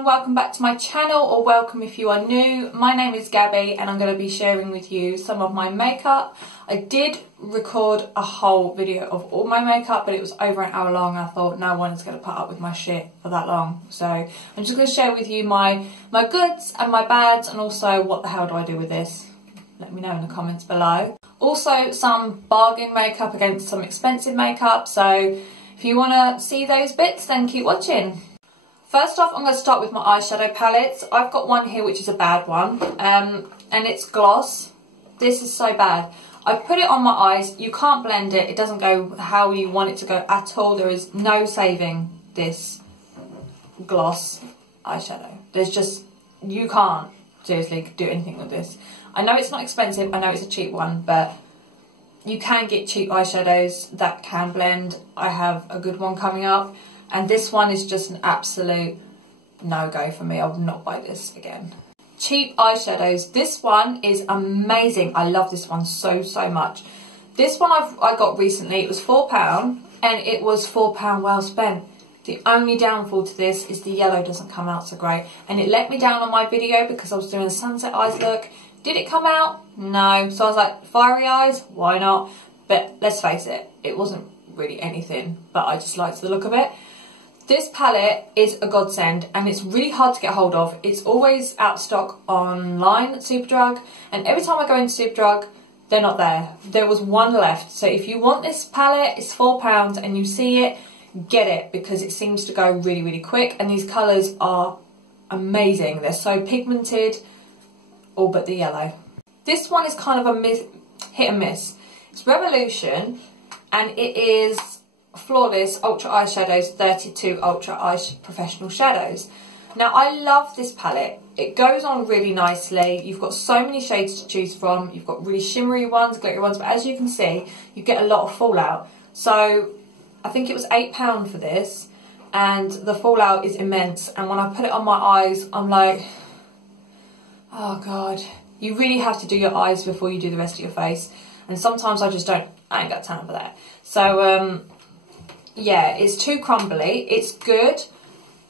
everyone, welcome back to my channel, or welcome if you are new. My name is Gabby and I'm going to be sharing with you some of my makeup. I did record a whole video of all my makeup, but it was over an hour long. I thought no one's going to put up with my shit for that long, so I'm just going to share with you my goods and my bads, and also what the hell do I do with this. Let me know in the comments below. Also some bargain makeup against some expensive makeup, so if you want to see those bits then keep watching. First off, I'm going to start with my eyeshadow palettes. I've got one here which is a bad one, and it's gloss. This is so bad. I put it on my eyes, you can't blend it, it doesn't go how you want it to go at all. There is no saving this gloss eyeshadow. There's just, you can't seriously do anything with this. I know it's not expensive, I know it's a cheap one, but you can get cheap eyeshadows that can blend. I have a good one coming up. And this one is just an absolute no-go for me. I will not buy this again. Cheap eyeshadows. This one is amazing. I love this one so much. This one I got recently. It was £4 and it was £4 well spent. The only downfall to this is the yellow doesn't come out so great. And it let me down on my video because I was doing a sunset eyes look. Did it come out? No. So I was like, fiery eyes? Why not? But let's face it, it wasn't really anything. But I just liked the look of it. This palette is a godsend and it's really hard to get hold of. It's always out of stock online at Superdrug, and every time I go into Superdrug, they're not there. There was one left. So if you want this palette, it's £4 and you see it, get it, because it seems to go really quick, and these colours are amazing. They're so pigmented, all but the yellow. This one is kind of a hit and miss. It's Revolution and it is Flawless Ultra Eyeshadows 32 Ultra Eye Professional Shadows. Now I love this palette. It goes on really nicely. You've got so many shades to choose from. You've got really shimmery ones, glittery ones, but as you can see, you get a lot of fallout. So I think it was £8 for this, and the fallout is immense. And when I put it on my eyes, I'm like, oh God. You really have to do your eyes before you do the rest of your face. And sometimes I just don't, I ain't got time for that. So, yeah, it's too crumbly. It's good.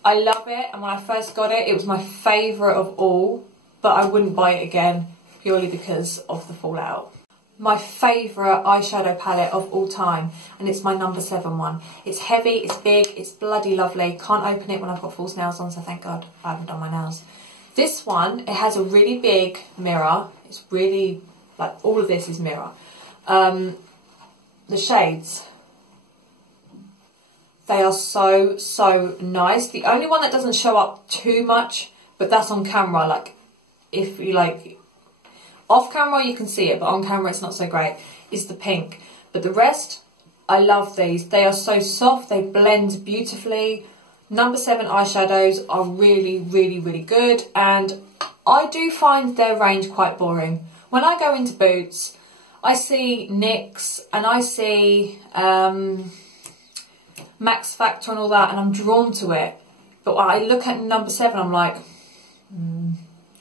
I love it. And when I first got it, it was my favourite of all. But I wouldn't buy it again purely because of the fallout. My favourite eyeshadow palette of all time. And it's my number 7 one. It's heavy, it's big, it's bloody lovely. Can't open it when I've got false nails on, so thank God I haven't done my nails. This one, it has a really big mirror. It's really, like, all of this is mirror. The shades, they are so nice. The only one that doesn't show up too much, but that's on camera, like, if you like, off camera you can see it, but on camera it's not so great, is the pink. But the rest, I love these. They are so soft, they blend beautifully. Number 7 eyeshadows are really good, and I do find their range quite boring. When I go into Boots, I see NYX and I see Max Factor and all that, and I'm drawn to it. But when I look at number 7, I'm like,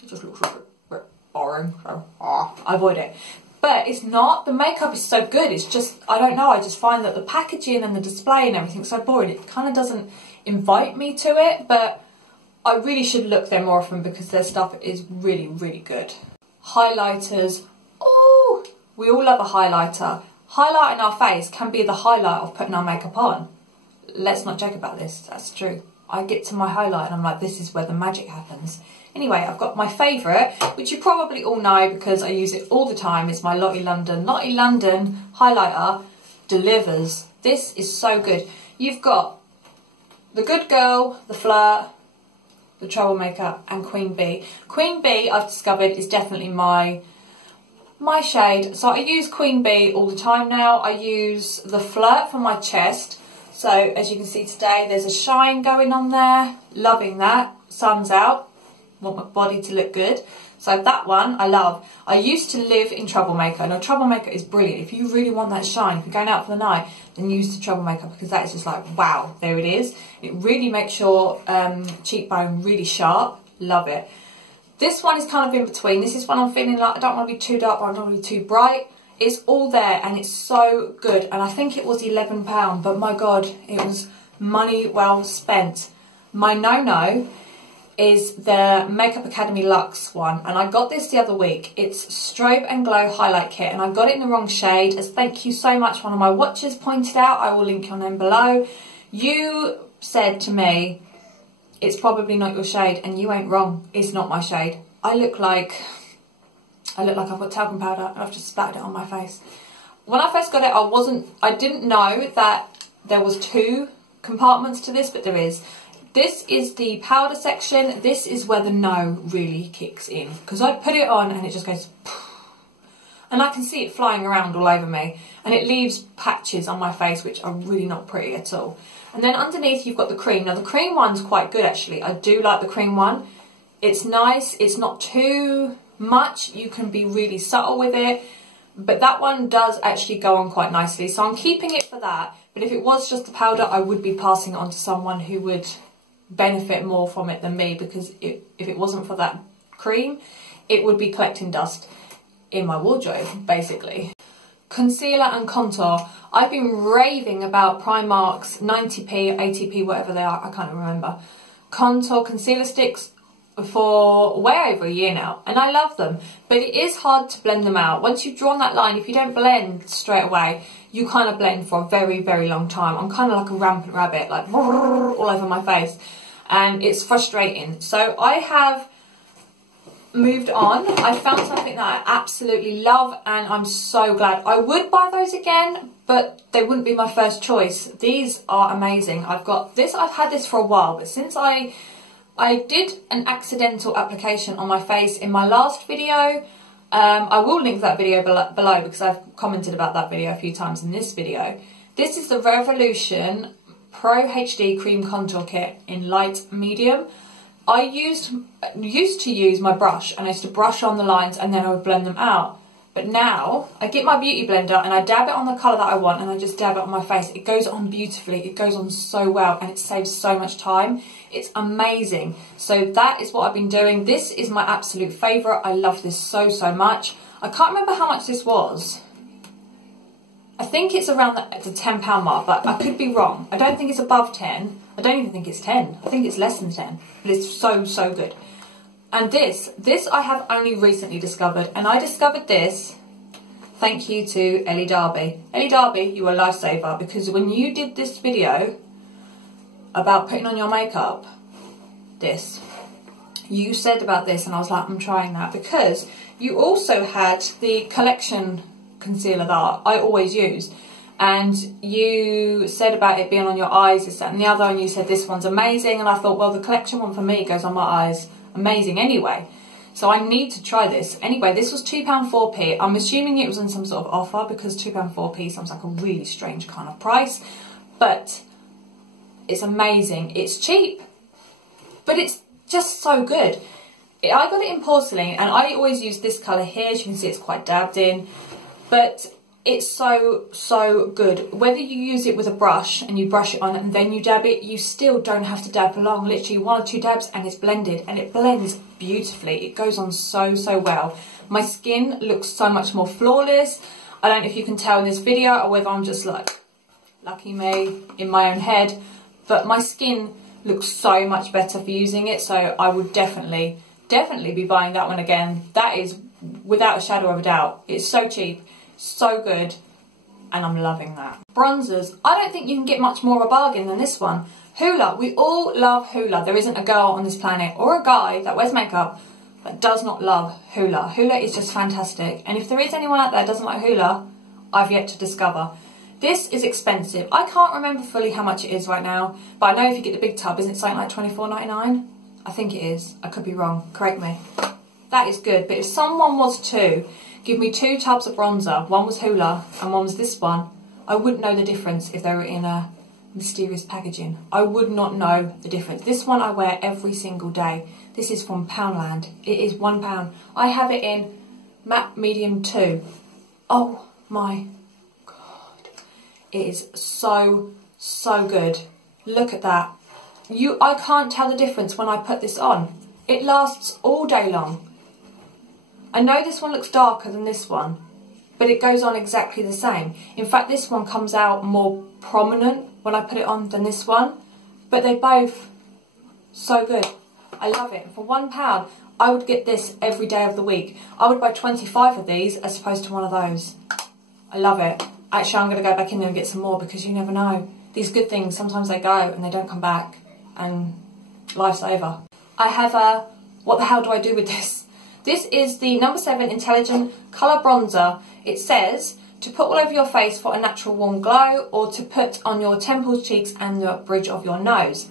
it just looks a bit boring, so I avoid it. But it's not, the makeup is so good, it's just, I don't know, I just find that the packaging and the display and everything's so boring. It kind of doesn't invite me to it, but I really should look there more often because their stuff is really good. Highlighters, oh, we all love a highlighter. Highlighting our face can be the highlight of putting our makeup on. Let's not joke about this, that's true. I get to my highlight and I'm like, this is where the magic happens. Anyway, I've got my favourite, which you probably all know because I use it all the time. It's my Lottie London. Lottie London highlighter delivers. This is so good. You've got the Good Girl, the Flirt, the Troublemaker, and Queen Bee. Queen Bee, I've discovered, is definitely my shade. So I use Queen Bee all the time now. I use the Flirt for my chest. So as you can see today, there's a shine going on there. Loving that. Sun's out. Want my body to look good. So that one I love. I used to live in Troublemaker. Now Troublemaker is brilliant. If you really want that shine, if you're going out for the night, then use the Troublemaker, because that is just like, wow, there it is. It really makes your cheekbone really sharp. Love it. This one is kind of in between. This is one I'm feeling like I don't want to be too dark, but I don't want to be too bright. It's all there and it's so good. And I think it was £11, but my God, it was money well spent. My no-no is the Makeup Academy Luxe one, and I got this the other week. It's Strobe and Glow Highlight Kit, and I got it in the wrong shade, as thank you so much, one of my watchers pointed out. I will link your name below. You said to me, it's probably not your shade, and you ain't wrong. It's not my shade. I look like I've got talcum powder and I've just splattered it on my face. When I first got it, I didn't know that there was 2 compartments to this, but there is. This is the powder section. This is where the no really kicks in, because I put it on and it just goes and I can see it flying around all over me, and it leaves patches on my face which are really not pretty at all. And then underneath you've got the cream. Now the cream one's quite good actually. I do like the cream one. It's nice, it's not too much, you can be really subtle with it, but that one does actually go on quite nicely, so I'm keeping it for that. But if it was just the powder, I would be passing it on to someone who would benefit more from it than me, because if it wasn't for that cream, it would be collecting dust in my wardrobe basically. Concealer and contour. I've been raving about Primark's 90p, 80p, whatever they are, I can't remember, contour concealer sticks for way over a year now, and I love them, but it is hard to blend them out. Once you've drawn that line, if you don't blend straight away, you kind of blend for a very, very long time. I'm kind of like a rampant rabbit, like all over my face, and it's frustrating. So I have moved on. I found something that I absolutely love, and I'm so glad. I would buy those again, but they wouldn't be my first choice. These are amazing. I've got this, I've had this for a while, but since I did an accidental application on my face in my last video. I will link that video below because I've commented about that video a few times in this video. This is the Revolution Pro HD Cream Contour Kit in light medium. I used to use my brush, and I used to brush on the lines and then I would blend them out. But now I get my beauty blender and I dab it on the colour that I want, and I just dab it on my face. It goes on beautifully, it goes on so well, and it saves so much time. It's amazing. So that is what I've been doing. This is my absolute favourite. I love this so, so much. I can't remember how much this was. I think it's around the £10 mark, but I could be wrong. I don't think it's above 10. I don't even think it's 10. I think it's less than 10. But it's so, so good. And this I have only recently discovered, and I discovered this thank you to Ellie Darby. Ellie Darby, you were a lifesaver, because when you did this video about putting on your makeup, you said about this, and I was like, I'm trying that, because you also had the collection concealer that I always use, and you said about it being on your eyes, this, that and the other, and you said this one's amazing, and I thought, well, the collection one for me goes on my eyes amazing anyway, so I need to try this. Anyway, this was £2.4p. I'm assuming it was on some sort of offer, because £2.4p sounds like a really strange kind of price, but it's amazing. It's cheap, but it's just so good. I got it in porcelain, and I always use this colour here. As you can see, it's quite dabbed in, but it's so, so good. Whether you use it with a brush and you brush it on and then you dab it, you still don't have to dab for long. Literally 1 or 2 dabs and it's blended, and it blends beautifully. It goes on so, so well. My skin looks so much more flawless. I don't know if you can tell in this video, or whether I'm just like, lucky me, in my own head, but my skin looks so much better for using it, so I would definitely be buying that one again. That is without a shadow of a doubt. It's so cheap, so good, and I'm loving that. Bronzers. I don't think you can get much more of a bargain than this one. Hoola. We all love Hoola. There isn't a girl on this planet or a guy that wears makeup that does not love Hoola. Hoola is just fantastic, and if there is anyone out there that doesn't like Hoola, I've yet to discover. This is expensive. I can't remember fully how much it is right now, but I know if you get the big tub, isn't it something like $24.99? I think it is. I could be wrong. Correct me. That is good, but if someone was to give me 2 tubs of bronzer, one was Hoola and one was this one, I wouldn't know the difference if they were in a mysterious packaging. I would not know the difference. This one I wear every single day. This is from Poundland. It is £1. I have it in matte medium 2. Oh my God. It is so, so good. Look at that. I can't tell the difference when I put this on. It lasts all day long. I know this one looks darker than this one, but it goes on exactly the same. In fact, this one comes out more prominent when I put it on than this one, but they're both so good. I love it. For £1, I would get this every day of the week. I would buy 25 of these as opposed to one of those. I love it. Actually, I'm going to go back in there and get some more because you never know. These good things, sometimes they go and they don't come back and life's over. I have a, what the hell do I do with this? This is the No. 7 Intelligent Colour Bronzer. It says to put all over your face for a natural warm glow, or to put on your temples, cheeks and the bridge of your nose.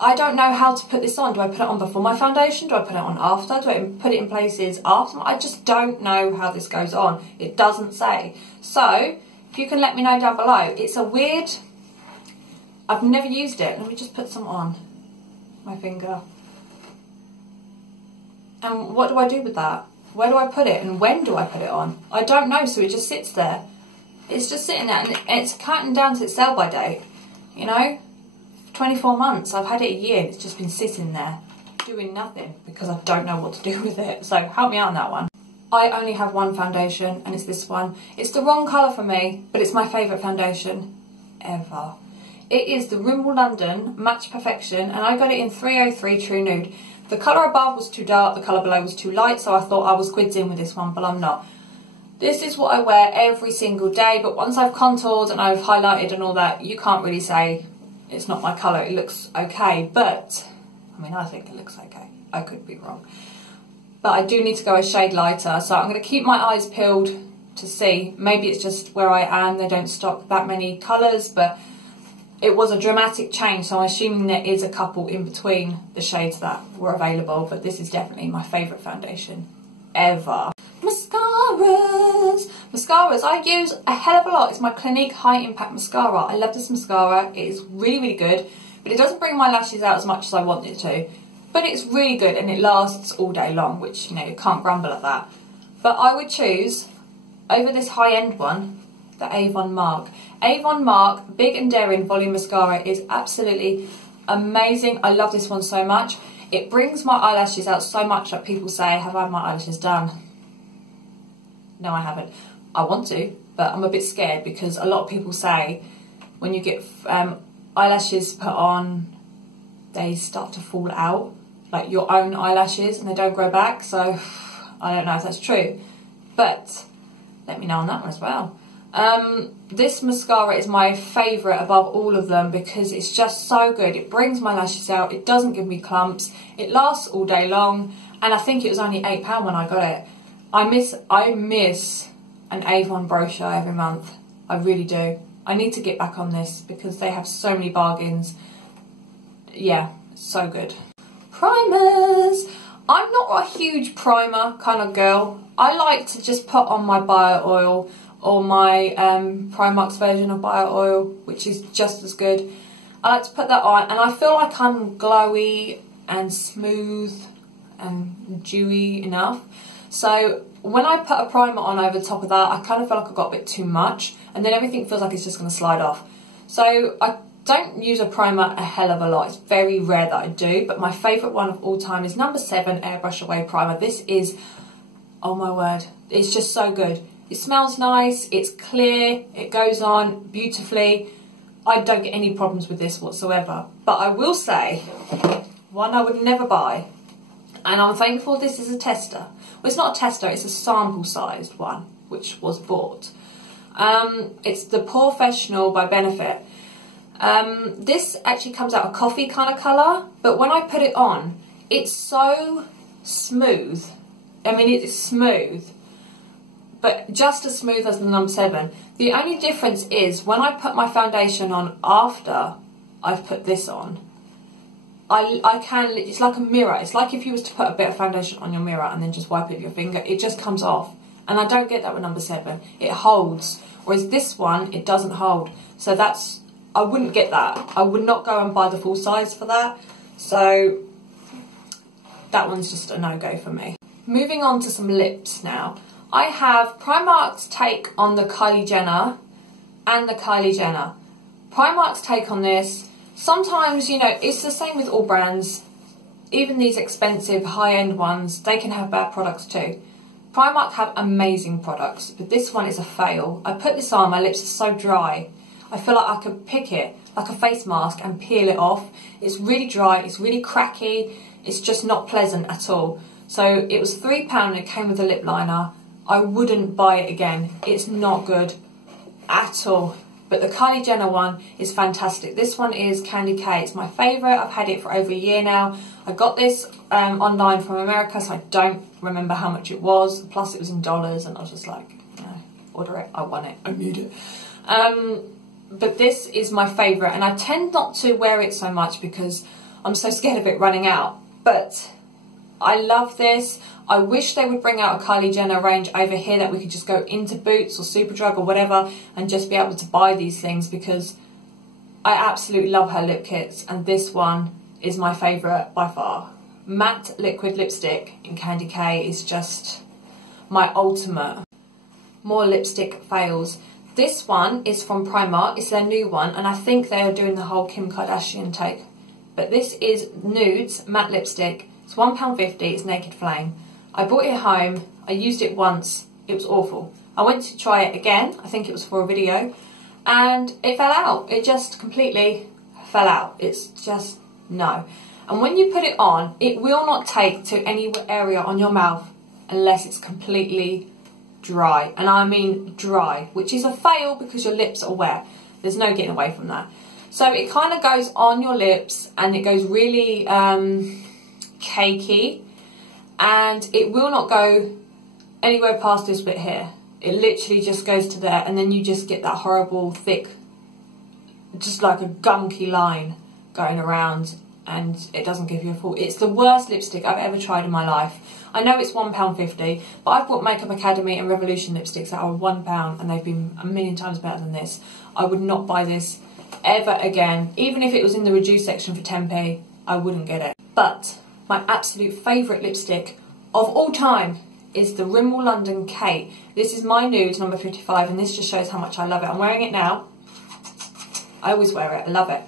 I don't know how to put this on. Do I put it on before my foundation? Do I put it on after? Do I put it in places after? I just don't know how this goes on. It doesn't say. So, if you can let me know down below. It's a weird... I've never used it. Let me just put some on my finger. And what do I do with that? Where do I put it? And when do I put it on? I don't know, so it just sits there. It's just sitting there, and it's counting down to its sell-by date. You know? 24 months. I've had it a year. It's just been sitting there doing nothing because I don't know what to do with it. So help me out on that one. I only have one foundation and it's this one. It's the wrong colour for me, but it's my favourite foundation ever. It is the Rimmel London Match Perfection and I got it in 303 True Nude. The colour above was too dark, the colour below was too light, so I thought I was squids in with this one, but I'm not. This is what I wear every single day, but once I've contoured and I've highlighted and all that, you can't really say it's not my colour. It looks okay, but I mean, I think it looks okay. I could be wrong. But I do need to go a shade lighter, so I'm going to keep my eyes peeled to see. Maybe it's just where I am, they don't stock that many colours, but it was a dramatic change, so I'm assuming there is a couple in between the shades that were available, but this is definitely my favourite foundation ever. Mascaras! Mascaras, I use a hell of a lot. It's my Clinique High Impact Mascara. I love this mascara. It is really, really good, but it doesn't bring my lashes out as much as I want it to. But it's really good and it lasts all day long, which, you know, you can't grumble at that. But I would choose, over this high-end one, the Avon Mark. Avon Mark Big and Daring Volume Mascara is absolutely amazing. I love this one so much. It brings my eyelashes out so much that people say, have I had my eyelashes done? No, I haven't. I want to, but I'm a bit scared because a lot of people say when you get eyelashes put on, they start to fall out, like your own eyelashes, and they don't grow back. So I don't know if that's true, but let me know on that one as well. This mascara is my favourite above all of them because it's just so good. It brings my lashes out, it doesn't give me clumps, it lasts all day long, and I think it was only £8 when I got it. I miss an Avon brochure every month. I really do. I need to get back on this because they have so many bargains. Yeah, so good. Primers. I'm not a huge primer kind of girl. I like to just put on my Bio Oil or my Primark's version of Bio Oil, which is just as good. I like to put that on and I feel like I'm glowy and smooth and dewy enough. So when I put a primer on over the top of that, I kind of feel like I got a bit too much and then everything feels like it's just going to slide off. So I don't use a primer a hell of a lot. It's very rare that I do, but my favourite one of all time is No. 7 Airbrush Away Primer. This is, oh my word, it's just so good. It smells nice, it's clear, it goes on beautifully. I don't get any problems with this whatsoever. But I will say, one I would never buy, and I'm thankful this is a tester. Well, it's not a tester, it's a sample-sized one, which was bought. It's the POREfessional by Benefit. This actually comes out a coffee kind of colour, but when I put it on, it's so smooth. I mean, it's smooth, but just as smooth as the No. 7. The only difference is when I put my foundation on after I've put this on, I can, it's like a mirror. It's like if you was to put a bit of foundation on your mirror and then just wipe it with your finger, it just comes off. And I don't get that with No. 7. It holds. Whereas this one, it doesn't hold. So that's, I wouldn't get that. I would not go and buy the full size for that. So that one's just a no-go for me. Moving on to some lips now. I have Primark's take on the Kylie Jenner and the Kylie Jenner. Primark's take on this, sometimes, you know, it's the same with all brands. Even these expensive high-end ones, they can have bad products too. Primark have amazing products, but this one is a fail. I put this on, my lips are so dry. I feel like I could pick it like a face mask and peel it off. It's really dry, it's really cracky, it's just not pleasant at all. So it was £3 and it came with a lip liner. I wouldn't buy it again. It's not good at all. But the Kylie Jenner one is fantastic. This one is Candy K. It's my favourite. I've had it for over a year now. I got this online from America, so I don't remember how much it was. Plus it was in dollars and I was just like, no, order it. I want it. I need it. But this is my favourite, and I tend not to wear it so much because I'm so scared of it running out. But I love this. I wish they would bring out a Kylie Jenner range over here that we could just go into Boots or Superdrug or whatever and just be able to buy these things, because I absolutely love her lip kits, and this one is my favourite by far. Matte liquid lipstick in Candy K is just my ultimate. More lipstick fails. This one is from Primark. It's their new one, and I think they are doing the whole Kim Kardashian take. But this is Nudes matte lipstick. It's £1.50. It's Naked Flame. I brought it home. I used it once. It was awful. I went to try it again. I think it was for a video, and it fell out. It just completely fell out. It's just no. And when you put it on, it will not take to any area on your mouth unless it's completely dry, and I mean dry, which is a fail because your lips are wet. There's no getting away from that. So it kind of goes on your lips and it goes really cakey, and it will not go anywhere past this bit here. It literally just goes to there, and then you just get that horrible thick, just like a gunky line going around, and it doesn't give you a full. It's the worst lipstick I've ever tried in my life. I know it's £1.50, but I've bought Makeup Academy and Revolution lipsticks that are £1 and they've been a million times better than this. I would not buy this ever again. Even if it was in the reduced section for 10p, I wouldn't get it. But my absolute favourite lipstick of all time is the Rimmel London Kate. This is my nude, number 55, and this just shows how much I love it. I'm wearing it now. I always wear it. I love it.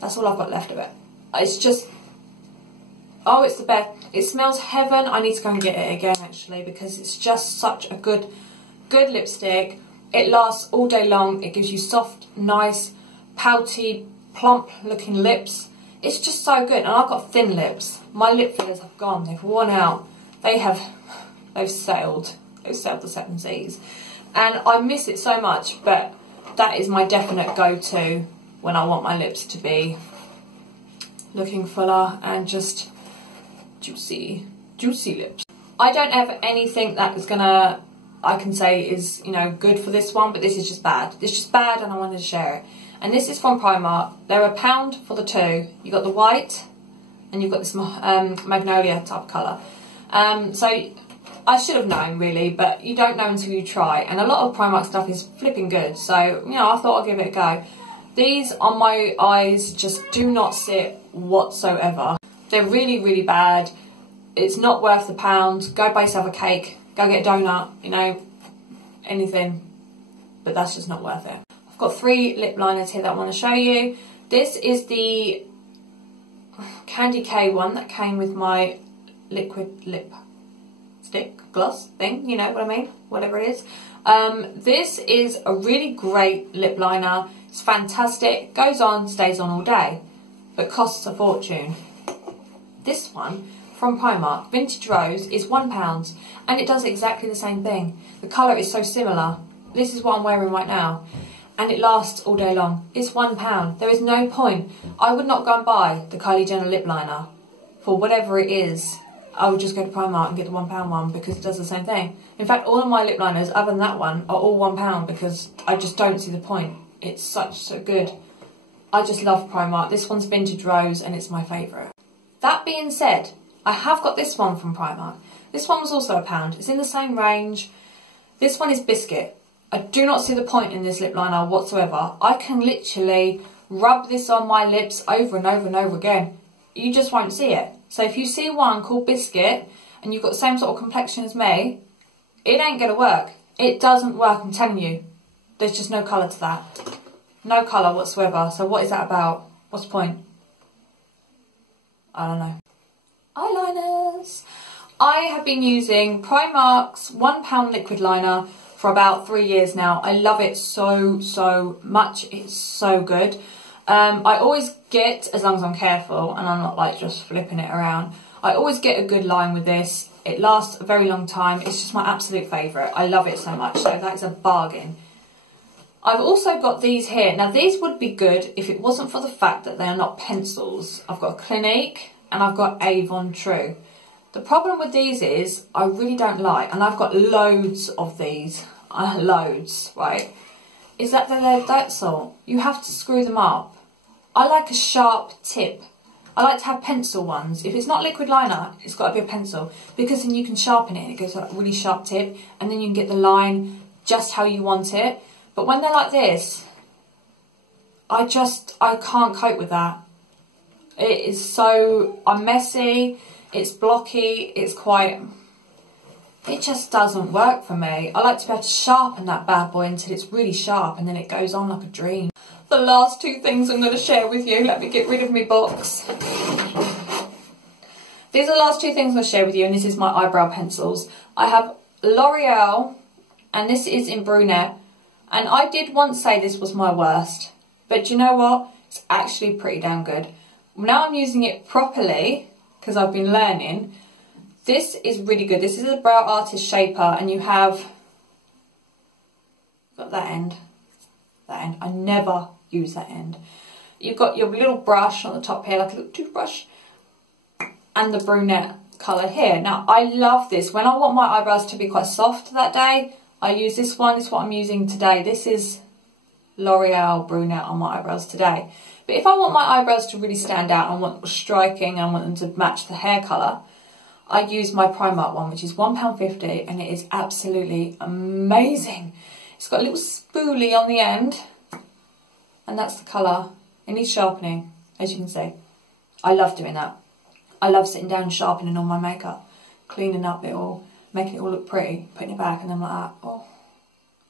That's all I've got left of it. It's just, oh, it's the best. It smells heaven. I need to go and get it again, actually, because it's just such a good lipstick. It lasts all day long. It gives you soft, nice, pouty, plump looking lips. It's just so good. And I've got thin lips. My lip fillers have gone. They've worn out. They've sailed. They've sailed the 7 seas. And I miss it so much, but that is my definite go-to when I want my lips to be looking fuller and just juicy lips. I don't have anything that is gonna, I can say is, you know, good for this one, but this is just bad. It's just bad and I wanted to share it. And this is from Primark. They're £1 for the two. You got the white and you've got this magnolia type colour. So I should have known really, but you don't know until you try. And a lot of Primark stuff is flipping good. So, you know, I thought I'd give it a go. These on my eyes just do not sit whatsoever. They're really, really bad. It's not worth the £1. Go buy yourself a cake. Go get a donut, you know, anything. But that's just not worth it. I've got 3 lip liners here that I want to show you. This is the Candy K one that came with my liquid lip stick gloss thing, you know what I mean, whatever it is. This is a really great lip liner. It's fantastic, goes on, stays on all day, but costs a fortune. This one from Primark, Vintage Rose, is £1 and it does exactly the same thing. The colour is so similar. This is what I'm wearing right now and it lasts all day long. It's £1. There is no point. I would not go and buy the Kylie Jenner lip liner for whatever it is. I would just go to Primark and get the £1 one because it does the same thing. In fact, all of my lip liners, other than that one, are all £1 because I just don't see the point. It's so good. I just love Primark. This one's Vintage Rose and it's my favourite. That being said, I have got this one from Primark. This one was also £1. It's in the same range. This one is Biscuit. I do not see the point in this lip liner whatsoever. I can literally rub this on my lips over and over and over again. You just won't see it. So if you see one called Biscuit and you've got the same sort of complexion as me, it ain't going to work. It doesn't work, I'm telling you. There's just no colour to that. No colour whatsoever. So what is that about? What's the point? I don't know. Eyeliners. I have been using Primark's £1 liquid liner for about 3 years now. I love it so much. It's so good. I always get, as long as I'm careful and I'm not like just flipping it around, I always get a good line with this. It lasts a very long time. It's just my absolute favourite. I love it so much. So that is a bargain. I've also got these here. Now these would be good if it wasn't for the fact that they are not pencils. I've got Clinique and I've got Avon True. The problem with these is I really don't like, and I've got loads of these, loads, right, is that they're that salt. You have to screw them up. I like a sharp tip. I like to have pencil ones. If it's not liquid liner, it's got to be a pencil, because then you can sharpen it and it gives a really sharp tip, and then you can get the line just how you want it. But when they're like this, I can't cope with that. It is so, I'm messy, it's blocky, it's quite, it just doesn't work for me. I like to be able to sharpen that bad boy until it's really sharp, and then it goes on like a dream. The last two things I'm going to share with you, let me get rid of my box. These are the last two things I'm going to share with you, and this is my eyebrow pencils. I have L'Oreal, and this is in brunette, and I did once say this was my worst, but do you know what? It's actually pretty damn good. Now I'm using it properly, because I've been learning. This is really good. This is a Brow Artist Shaper, and you have got that end. That end. I never use that end. You've got your little brush on the top here, like a little toothbrush, and the brunette colour here. Now, I love this. When I want my eyebrows to be quite soft that day, I use this one. It's what I'm using today. This is L'Oreal Brunette on my eyebrows today. But if I want my eyebrows to really stand out and want striking and want them to match the hair colour, I use my Primark one, which is £1.50, and it is absolutely amazing. It's got a little spoolie on the end, and that's the colour. It needs sharpening, as you can see. I love doing that. I love sitting down and sharpening all my makeup, cleaning up it all, making it all look pretty, putting it back, and then I'm like, oh,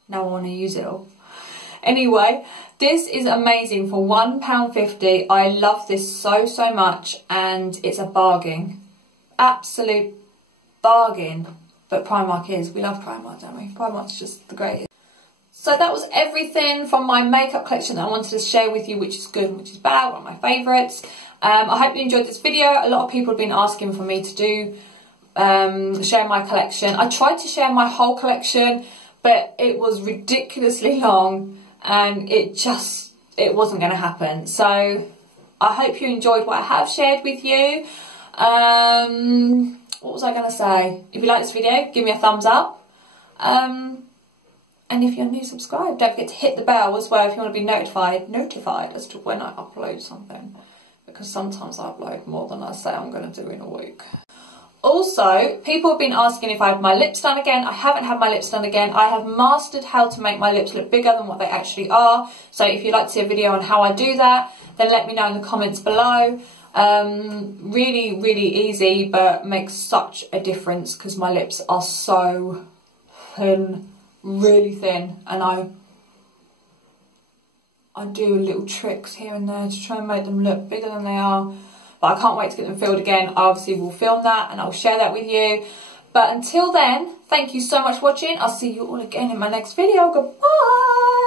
now I want to use it all. Anyway, this is amazing for £1.50. I love this so much, and it's a bargain. Absolute bargain. But Primark is. We love Primark, don't we? Primark's just the greatest. So that was everything from my makeup collection that I wanted to share with you, which is good and which is bad, one of my favourites. I hope you enjoyed this video. A lot of people have been asking for me to do share my collection. I tried to share my whole collection, but it was ridiculously long, and it wasn't going to happen. So I hope you enjoyed what I have shared with you. What was I going to say? If you like this video, give me a thumbs up. And if you're new, subscribe. Don't forget to hit the bell as well if you want to be notified as to when I upload something. Because sometimes I upload more than I say I'm going to do in a week. Also, people have been asking if I have my lips done again. I haven't had my lips done again. I have mastered how to make my lips look bigger than what they actually are. So if you'd like to see a video on how I do that, then let me know in the comments below. Really easy, but makes such a difference because my lips are so thin, really thin, and I do little tricks here and there to try and make them look bigger than they are. But I can't wait to get them filled again. I obviously will film that and I'll share that with you. But until then, thank you so much for watching. I'll see you all again in my next video. Goodbye.